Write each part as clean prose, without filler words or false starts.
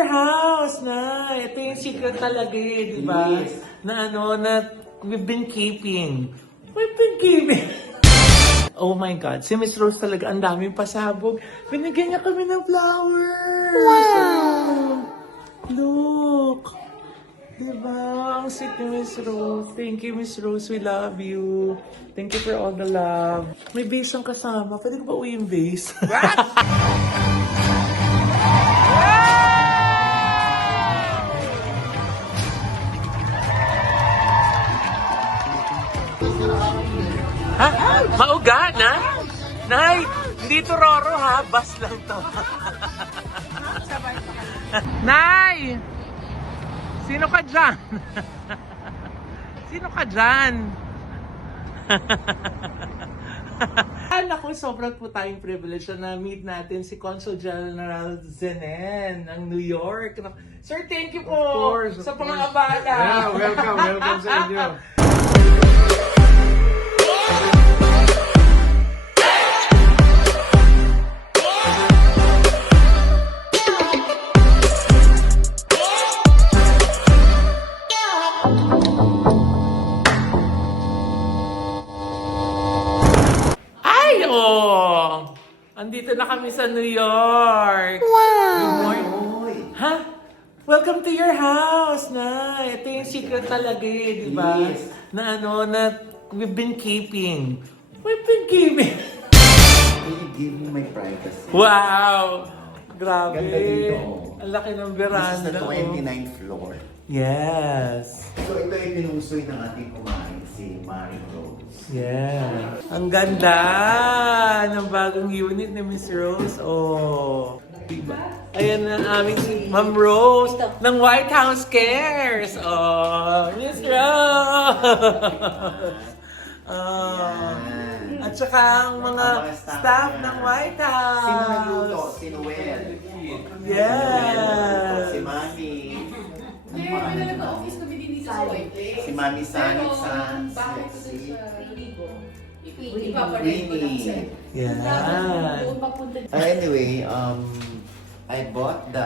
your house, na. Ito yung secret talaga eh, di ba? Yes. Na we've been keeping. We've been keeping. Oh my God, si Miss Rose talaga, ang daming pasabog. Binigyan niya kami ng flowers. Wow! Look. Diba? Ang sweet ni Miss Rose. Thank you, Miss Rose. We love you. Thank you for all the love. May base ang kasama. Pwede ko ba uwi yung base? Ha? Mauga, na? Nay, hindi to Roro ha. Bus lang to. Nay! Sino ka dyan? Sino ka dyan? Naku, sobrang po tayong privilege na meet natin si Consul General Zenen ng New York. Sir, thank you po sa pangabala. Yeah, welcome sa inyo. Andito na kami sa New York. Wow! Good morning. Ha? Welcome to your house, na. Ito yung secret talaga eh, di ba? Yes. Na we've been keeping. We've been keeping. Can you give me my privacy? Wow! Grabe. Ganda dito. Ang laki ng This veranda. is the 29th floor. Yes. So ito yung pinusoy ng ating kumain, si Mary Rose. Yeah. Ang ganda ng bagong unit ni Miss Rose. Oh. Diba? Ayan na aming si Ma'am Rose ng White House Cares. Oh, Miss Rose. Oh. At saka ang mga staff ng White House. Sino nagluto? Si Noel. Yes. Si Mami. Nag-office kami din dito sa White Lake. Si Mami Sanit Pero, Sans. bakit ko Si sa Inigo? Ipapareho ko lang sa Yan. doon papunta. Anyway, I bought the...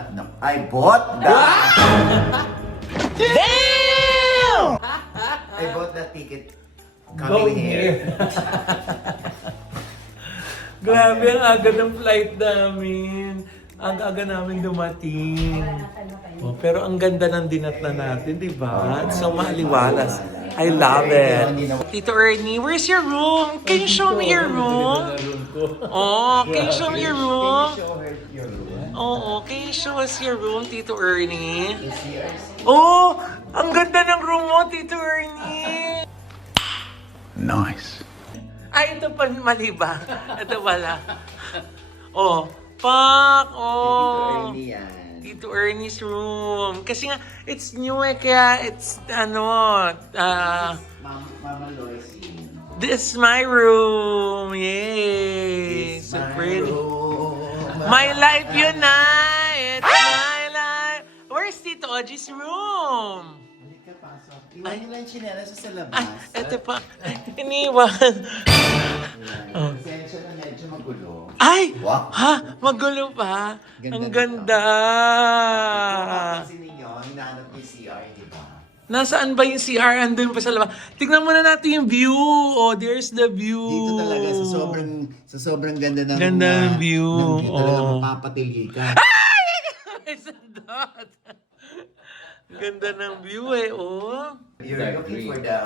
Damn! I bought the ticket Going coming here. Grabe ang aga ng flight namin. Aga-aga namin dumating. Oh, pero ang ganda ng dinatna natin, di ba? It's so maaliwalas. I love it. Tito Ernie, where's your room? Can you show me your room? Oh, can you show me your room? Oo, can you show us your room, Tito Ernie? Oh, ang ganda ng room mo, Tito Ernie. Nice. Ay, ito pa mali ba? Ito pala. Oh, pak! Oh. Tito Ernie's room. Kasi nga, it's new eh, kaya it's, Mama Lois. this is my room. Yay! So pretty. My life yun na! It's my life. Where's Tito Oji's room? Halika, pasok. Iwan nyo lang yung chinelas sa labas. Ay, ito pa. Iniwan. Oh. Pasensya na medyo magulo. Ay! Wow. Ha? Magulo pa? Ganda Ang nito. ganda! Kasi ninyo, hinahanap yung CR, di ba? Nasaan ba yung CR? Andun pa sa labas. Tignan muna natin yung view. Oh, there's the view. Dito talaga, sa sobrang ganda ng... Ganda ng view. Dito talaga Oh. mapapatili ka. Ay, sandot. Ganda ng view eh, oh. You're looking for the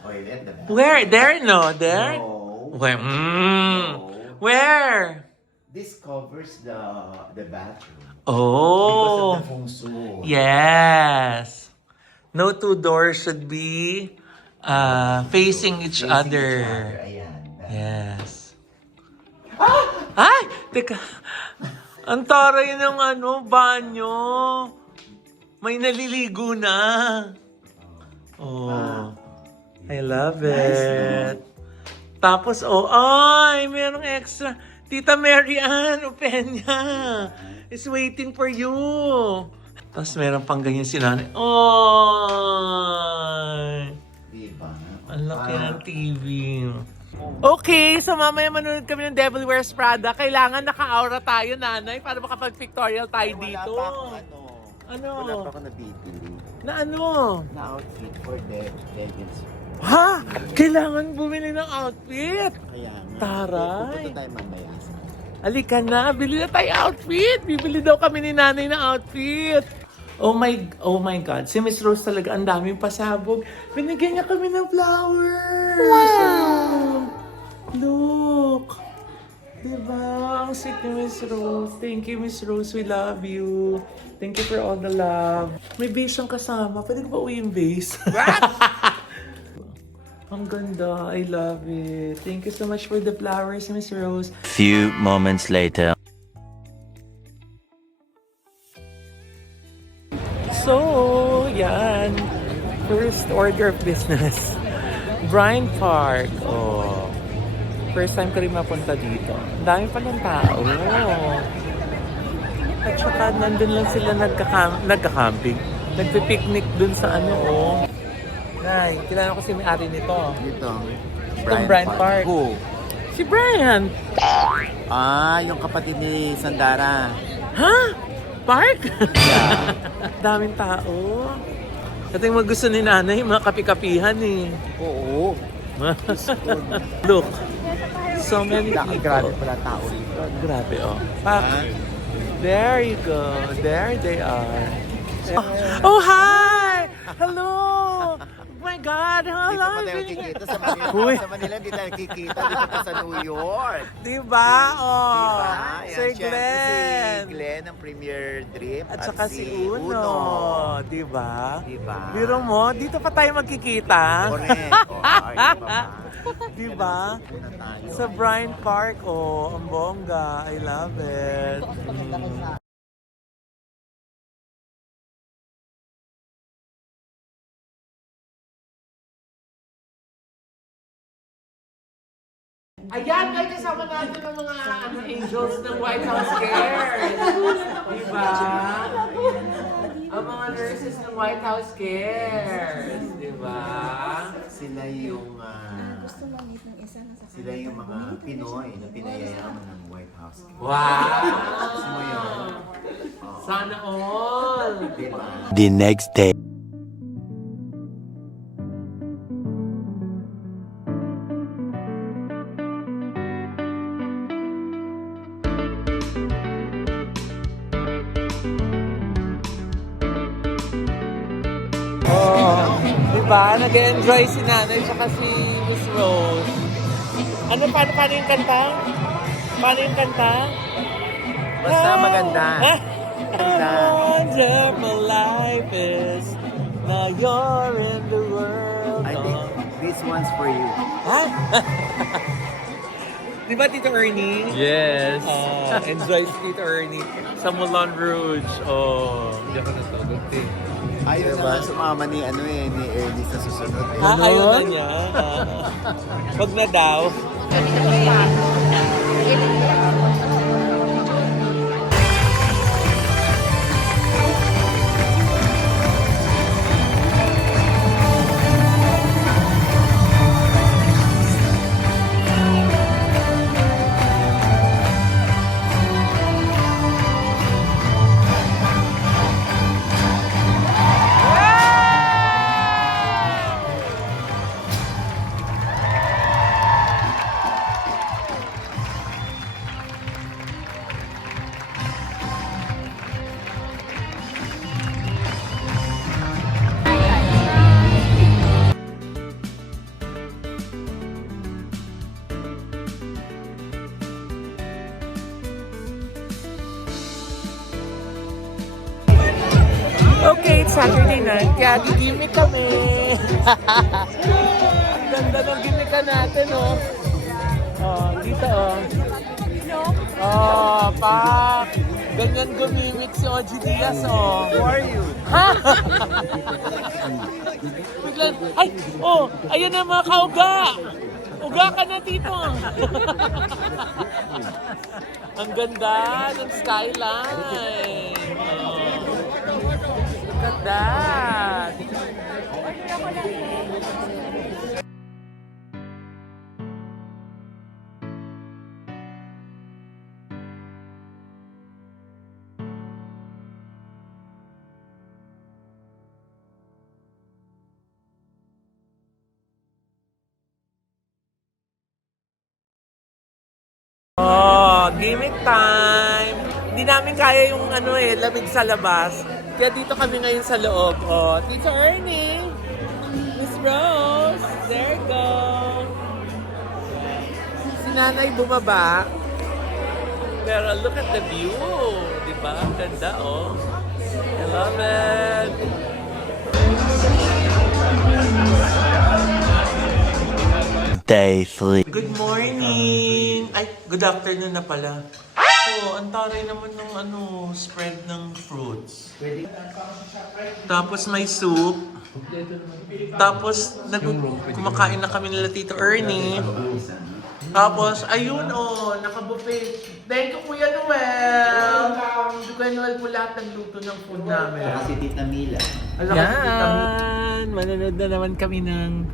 toilet, the bathroom. Where? There? No? There? No. Where? No. Where? This covers the bathroom. Oh. Because of the feng shui. Yes. No two doors should be facing each other. Ayan. Yes. Ay! Teka. Ang taray ng banyo. May naliligo na. Oh. I love it. Tapos, ay, merong extra. Tita Mary Ann Opeña is waiting for you. Tapos meron pang ganyan si nanay. Ay! Diba? Ang laki ng TV. Okay, so mamaya manonood kami ng Devil Wears Prada. Kailangan naka-aura tayo, nanay, para makapag-pictorial tayo dito. Wala pa akong Ano? Wala pa ako nabibili. Na ano? Na outfit for the Devil's. Ha? Kailangan bumili ng outfit? Kaya nga. Taray. Pupunta tayo mamaya. Halika na, bili na tayo outfit. Bibili daw kami ni nanay ng outfit. Oh my God. Si Miss Rose talaga, ang daming pasabog. Binigyan niya kami ng flowers. Wow! Look. Diba? Ang sweet ni Miss Rose. Thank you, Miss Rose. We love you. Thank you for all the love. May base siyang kasama. Pwede ko ba uwi yung base? Ang ganda. I love it. Thank you so much for the flowers, Miss Rose. Few moments later. So, yan. First order of business. Bryant Park. Oh. First time ko rin mapunta dito. Ang dami palang tao. At saka nandun lang sila nagka-camping. Nagpe-picnic dun sa ano, oh. Nay, kilala ko si may-ari nito. Dito. Itong Bryant Park. Who? Si Bryant. Yung kapatid ni Sandara. Ha? Park? Daming tao. Ito yung mga gusto ni nanay, mga kapi-kapihan eh. Oo. Look, so many people. Grabe pala tao rito. Grabe, oh. There you go. There they are. Oh, hi! Hello! Oh my God! Dito Hello! pa tayo nakikita sa Manila. Uy. Sa Manila, hindi tayo nakikita. Dito pa sa New York. Diba? Oh, Diba? Yan, Sir syempre Glenn. Si Glenn ng Premier Drip. At saka si Uno. Diba? Diba? Biro mo, dito pa tayo magkikita. Correct. Diba? Sa Bryant Park, oh, ang bongga. I love it. Ayan, ay kasama natin ang mga angels ng White House Cares. Diba? Ang mga nurses ng White House Cares. Diba? Sila yung sila yung mga Pinoy na pinayayaman ng White House. Wow! Gusto mo yun? Sana all! Diba? The next day. Oh, diba? Nag-enjoy si nanay tsaka si Miss Rose. Ano, paano yung kanta? Paano yung kanta? Basta maganda. How wonderful life is. Now you're in the world. I think this one's for you. Ha? Di ba, Tito Ernie? Yes. Enjoy si Tito Ernie sa Moulin Rouge. Oh. Hindi ako nasugod eh. Ayaw diba? Na sumama ni ni Ernie sa susunod eh. Ayaw na niya. Wag na daw. Okay, it's Saturday night, kaya gigimik kami. Ang ganda ng gimikan natin, oh. Oh, dito, oh. Oh, pak. Ganyan gumimik si Oji Diaz, oh. Who are you? Ha? Biglang, ay, oh, ayan na mga kauga. Uga ka na dito. Ang ganda ng skyline. Oh. Look at that. break time. Hindi namin kaya yung lamig sa labas. Kaya dito kami ngayon sa loob. Oh, Tito Ernie, Miss Rose, there you go. Si Nanay bumaba. Pero look at the view. Diba? Ang ganda, oh. I love it. Day 3. Good morning! Ay, good afternoon na pala. Oh, ang taray naman ng spread ng fruits. Tapos may soup. Tapos kumakain na kami nila Tito Ernie. Tapos, ayun naka-buffet. Thank you, Kuya Noel! Kuya Noel po lahat ng luto ng food namin. Saka si Tita Mila. Yan! Manonood na naman kami ng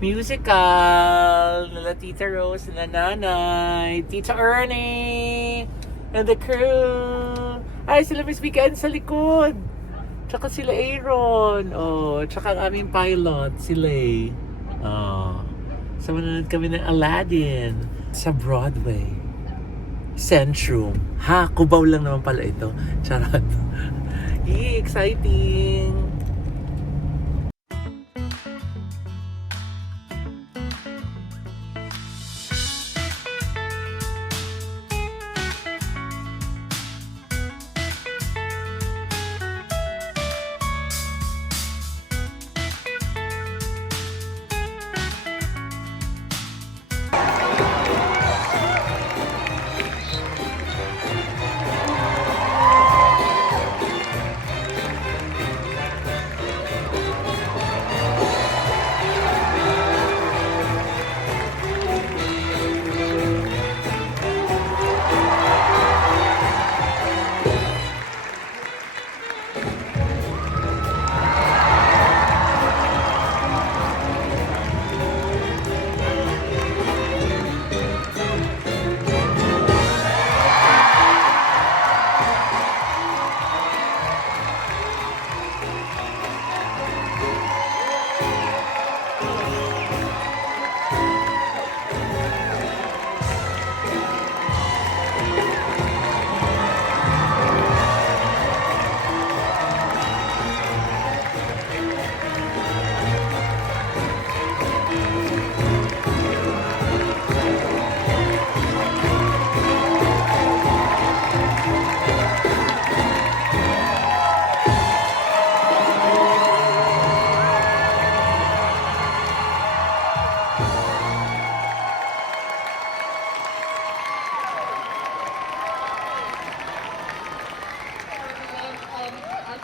musical nila Tita Rose, nila Nanay, Tita Ernie, and the crew. Ay, sila Miss Weekend sa likod. Tsaka sila Aaron. Oh, tsaka ang aming pilot, si Lay. Oh. So, manonood kami ng Aladdin sa Broadway. Centrum. Ha, Cubao lang naman pala ito. Charot. Exciting!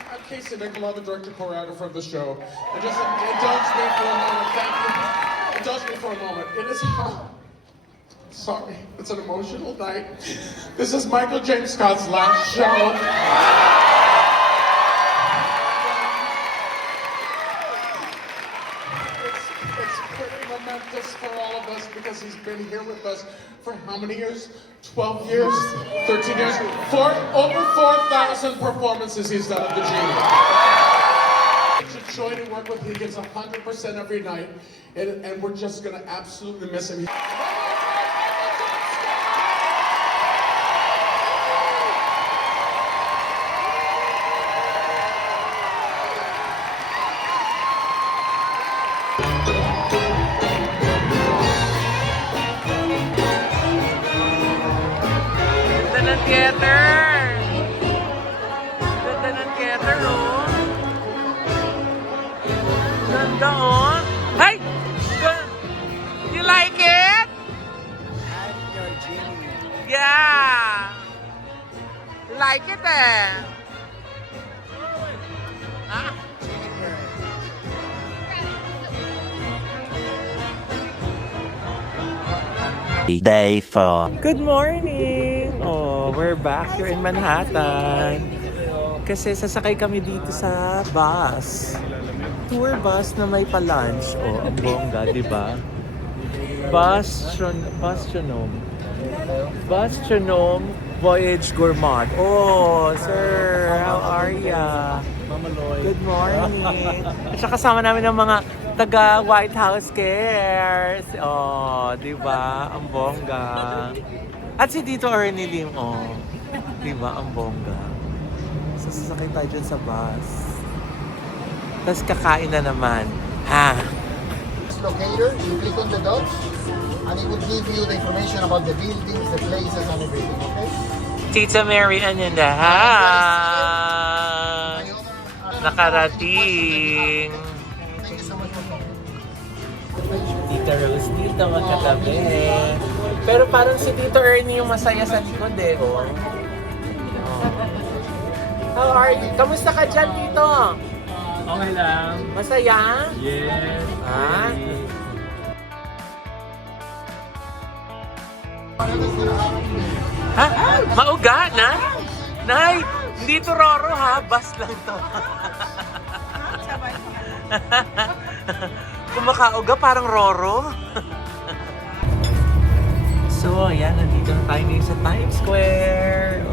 I'm Casey Nicola, the director choreographer of the show. And just indulge me for a moment. Thank you. Indulge me for a moment. It is sorry, it's an emotional night. This is Michael James Scott's last show. It's pretty momentous for all of us because he's been here with us for how many years? 12 years? 13 years? Over 4,000 performances he's done at the Genie. It's a joy to work with. He gives 100% every night, and we're just going to absolutely miss him. Ganda ng theater! Ganda ng theater, oh! Ganda, oh! Hey! You like it? I'm your Jimmy. Yeah! You like it, eh? Ah? Day 4. Good morning! Oh, we're back here in Manhattan. Kasi sasakay kami dito sa bus. Tour bus na may pa-lunch. Oh, ang bongga, di ba? Bastronom Voyage Gourmand. Oh, sir, how are ya? Good morning. At saka kasama namin ng mga taga White House Cares. Oh, di ba? Ang bongga. At si Tito Ernie Lim, oh. Diba, ang bongga. So, sasakay tayo dyan sa bus. Tapos kakain na naman. Ha? Locator, you click on the dots and it will give you the information about the buildings, the places and everything, okay? Tita Mary Ann in the house. Nakarating. Thank you so much for coming. Tita Rose dito magkatabi. Pero parang si Tito Ernie yung masaya sa likod eh, oh. How are you? Kamusta ka dyan, Tito? Okay lang. Masaya? Yes. Ha? Ha? Mauga na? Nay, hindi to Roro ha, bus lang to. Kung makauga, parang Roro. So, ayan, nandito na tayo ngayon sa Times Square.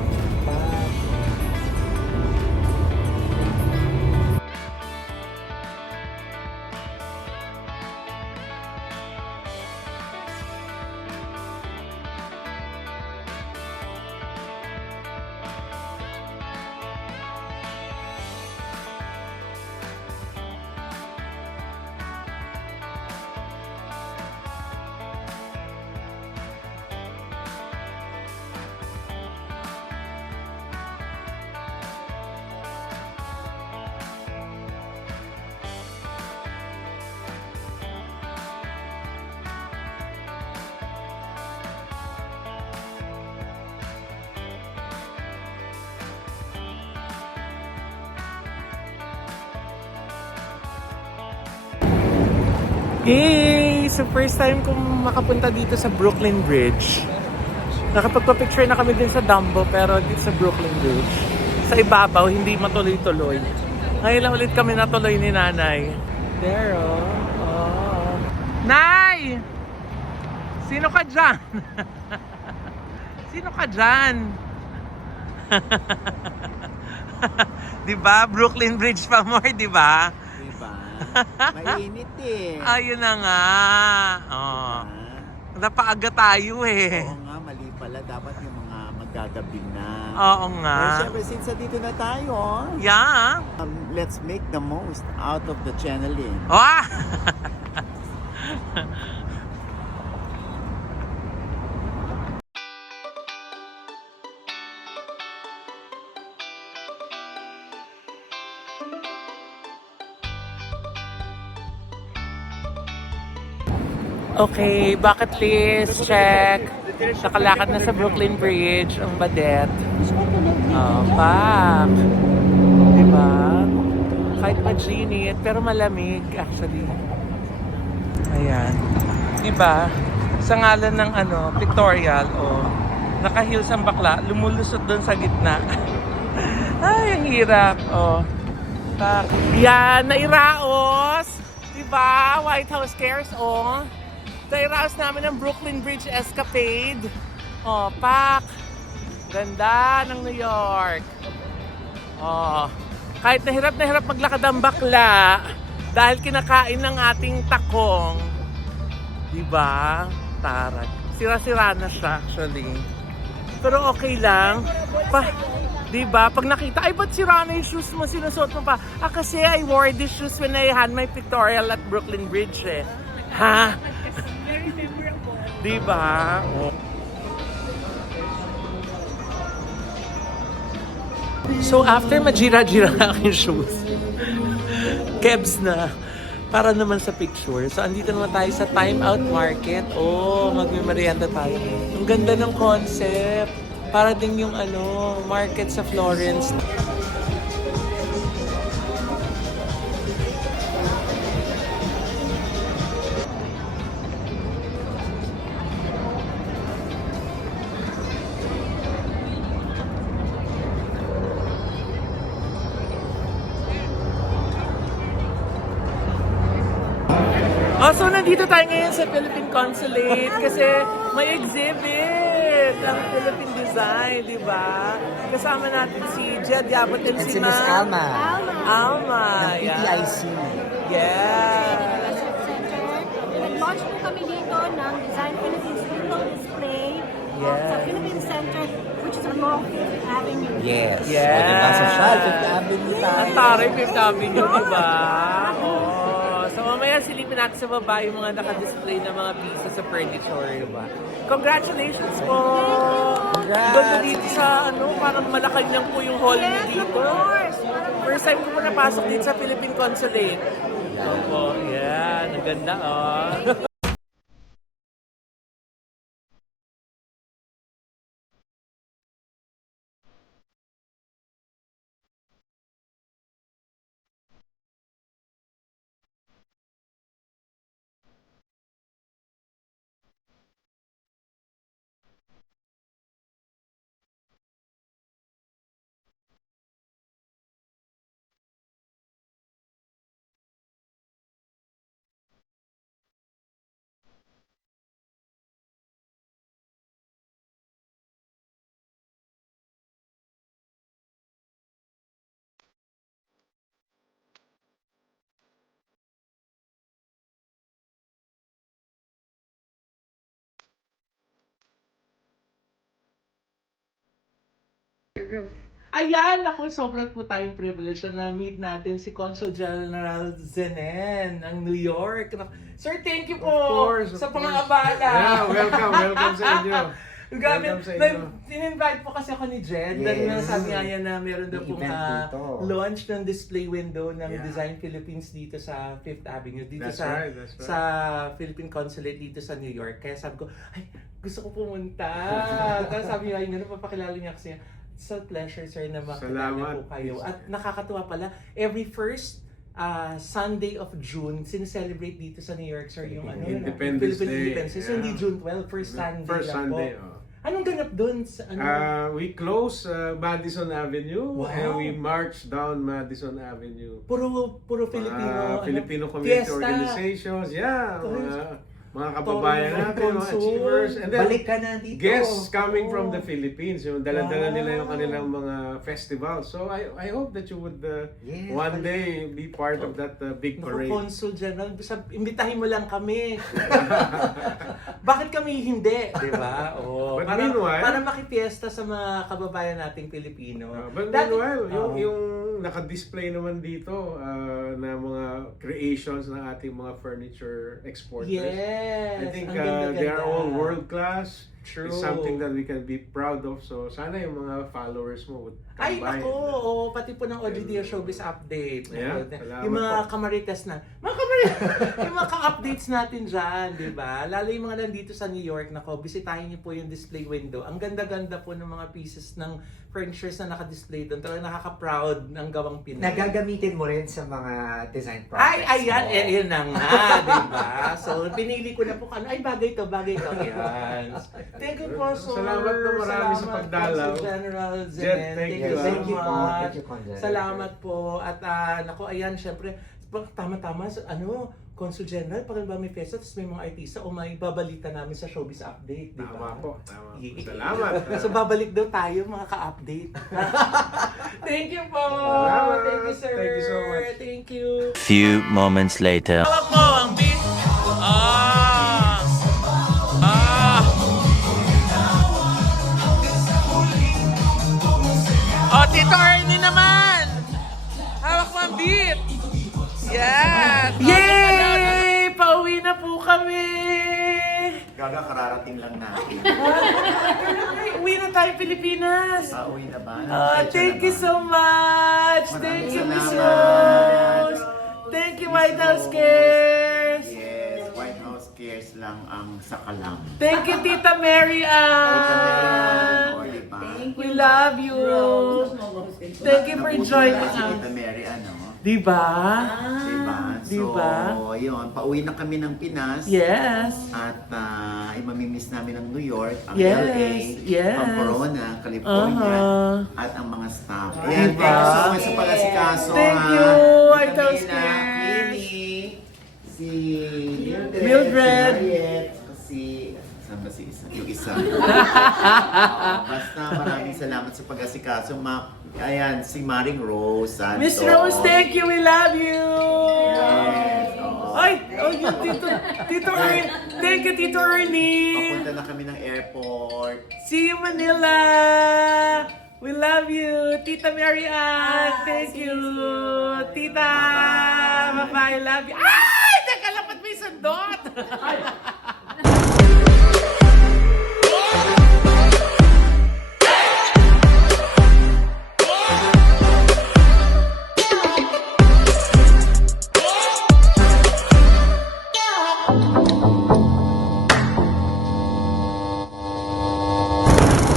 Yay! So first time kong makapunta dito sa Brooklyn Bridge. Nakapagpa-picture na kami din sa Dumbo pero dito sa Brooklyn Bridge. Sa ibabaw, hindi matuloy-tuloy. Ngayon lang ulit kami natuloy ni Nanay. There, oh. Oh. Nay! Sino ka dyan? Sino ka dyan? Diba? Brooklyn Bridge pa more, diba? Diba? Mainit eh. Ayun na nga. Oh. Napaaga tayo eh. Oo nga, mali pala. Dapat yung mga magagabing na. Oo nga. Pero syempre, since dito na tayo, Yeah. let's make the most out of the channeling. Ah! Okay, bucket list, check. Nakalakad na sa Brooklyn Bridge, ang badet. Oh, pak. Diba? Kahit maginit, pero malamig actually. Ayan. Diba? Sa ngalan ng pictorial, oh, naka-heels ang bakla, lumulusot doon sa gitna. Ay, ang hirap. Oh. Pak. Yan, nairaos. Diba? White House cares, oh. Nairaos namin ang Brooklyn Bridge Escapade. Oh, pak. Ganda ng New York. Oh. Kahit na hirap maglakad ang bakla dahil kinakain ng ating takong. Diba? Tarat. Sira-sira na siya actually. Pero okay lang. Diba? Pag nakita, ay ba't sira na yung shoes mo? Sinusuot mo pa. Kasi I wore these shoes when I had my pictorial at Brooklyn Bridge eh. Ha? Very memorable. Diba? Oh. So after majira-jira na aking shoes, kebs na, para naman sa picture. So andito naman tayo sa Time Out Market. Oh, magmimerienda tayo. Ang ganda ng concept. Para din yung market sa Florence. Oh, so nandito tayo ngayon sa Philippine Consulate kasi may exhibit ang Philippine design, di ba? Kasama natin si Jed Yabot and si Miss Alma. Alma. Ng PTIC. Yeah. Center. Nag-launch po kami dito ng Design Philippines Window Display Yes. sa Philippine Center, which is along Fifth Avenue. Yes. Yes. O, diba? Social, Fifth Avenue tayo. Ang taray, Fifth Avenue, diba? Oh. So mamaya silipin natin sa baba yung mga naka-display na mga pieces sa furniture, diba? Congratulations po! Congrats! Ganda dito sa parang Malacanang po yung hall niyo Yes, of dito. course. First time ko po napasok dito sa Philippine Consulate. Opo, yan. Ang ganda, oh. Ayan, ako sobrang po tayong privilege na na-meet natin si Consul General Zenen ng New York. Sir, thank you po Of sa course. pang-abala. Yeah, welcome sa inyo. Grabe, Welcome sa inyo. in-invite po kasi ako ni Jed. Yes. Dahil nasabi nga niya na meron daw May pong event dito. launch ng display window ng Yeah. Design Philippines dito sa Fifth Avenue. Dito That's sa right, that's right. sa Philippine Consulate dito sa New York. Kaya sabi ko, ay, gusto ko pumunta. Tapos sabi niya, ay, papakilala niya kasi it's a pleasure, sir, na makilala Salamat. po kayo. At nakakatuwa pala, every first Sunday of June, sincelebrate dito sa New York, sir, yung Independence Philippine Day. Independence Day. So, Yeah. hindi June 12, first Sunday First lang Sunday, po. oh. Anong ganap doon? We close Madison Avenue Wow. and we march down Madison Avenue. Puro Filipino. Filipino community fiesta. organizations, yeah. Correct. Mga kababayan Toro, natin, mga Consul. achievers. And then, Balik ka na dito. guests coming from Oh. the Philippines. Yung dala-dala Wow. nila yung kanilang mga festivals. So I hope that you would Yes, one day be part of that big Naku, parade. Consul General, imbitahin mo lang kami. Bakit kami hindi? Di ba? Oh, But para, meanwhile- para makipiesta sa mga kababayan nating Pilipino. But Dati- meanwhile, Oo. yung naka-display naman dito na mga creations ng ating mga furniture exporters. Yes. I think ang ganda-ganda. they are all world-class. True. It's something that we can be proud of. So sana yung mga followers mo would come Ay, by. ako, pati po ng OGDR Showbiz Update. Yeah, Yung mga salamat po. kamarites na, yung mga ka-updates natin dyan, di ba? Lalo yung mga nandito sa New York, nako, bisitahin niyo po yung display window. Ang ganda-ganda po ng mga pieces ng furnitures na naka-display doon. Talagang nakaka-proud ng gawang Pinoy. Nagagamitin mo rin sa mga design Ay, projects ayan, mo. yun na nga, di ba? So, pinili ko na po, ay, bagay to. Ayan. Thank you po, sir. Salamat na marami sa pagdalaw. Consul General Jet, Zen. thank Thank you. you so Thank you po. much. Thank you, Consul. Salamat po. At nako, ayan, syempre, tama-tama, Consul General, pag ba may festa, tapos may mga artista o may babalita namin sa Showbiz Update, di ba? Tama po. Tama po. Yeah. Salamat. So babalik daw tayo mga ka-update. Thank you po. Salamat. Thank you, sir. Thank you so much. Thank you. Few moments later. Tawag mo ang beat. Oh, Tito Ernie naman. Hawak mo ang beat. Yes. Yay! Pauwi na po kami. Gaga, kararating lang natin. Uwi na tayo, Pilipinas. Pauwi na ba? Thank you so much. Thank you, Miss salamat. Rose. Thank you, White House Cares. Yes, White House Cares lang ang sakalam. Thank you, Tita Mary Ann. O, diba? We love you. Thank you for joining Si us. Tita Mary, ano? Diba? Diba? So, Diba? yun, pauwi na kami ng Pinas. Yes. At mamimiss namin ang New York, ang Yes, LA, yes. ang Corona, California, Uh-huh. at ang mga staff. Ayan, Diba? thank you so much sa pag-asikaso. Thank ha. you, Tita White House Mila, Cares. Queenie, si Mildred. si Mariette, si... Saan ba si isa? Yung isa. Basta maraming salamat sa pag-asikaso. Ayan, si Maring Rose Santos. Miss Rose, thank you. We love you. Yes. Oo. Oh, Ay! Oh, yun, Tito Ernie. Thank you, Tito Ernie. Papunta na kami ng airport. See you, Manila. We love you. Tita Mary Ann. Thank you. Tita. Bye-bye. Love you. Ay! Nakalapat mo yung sandok.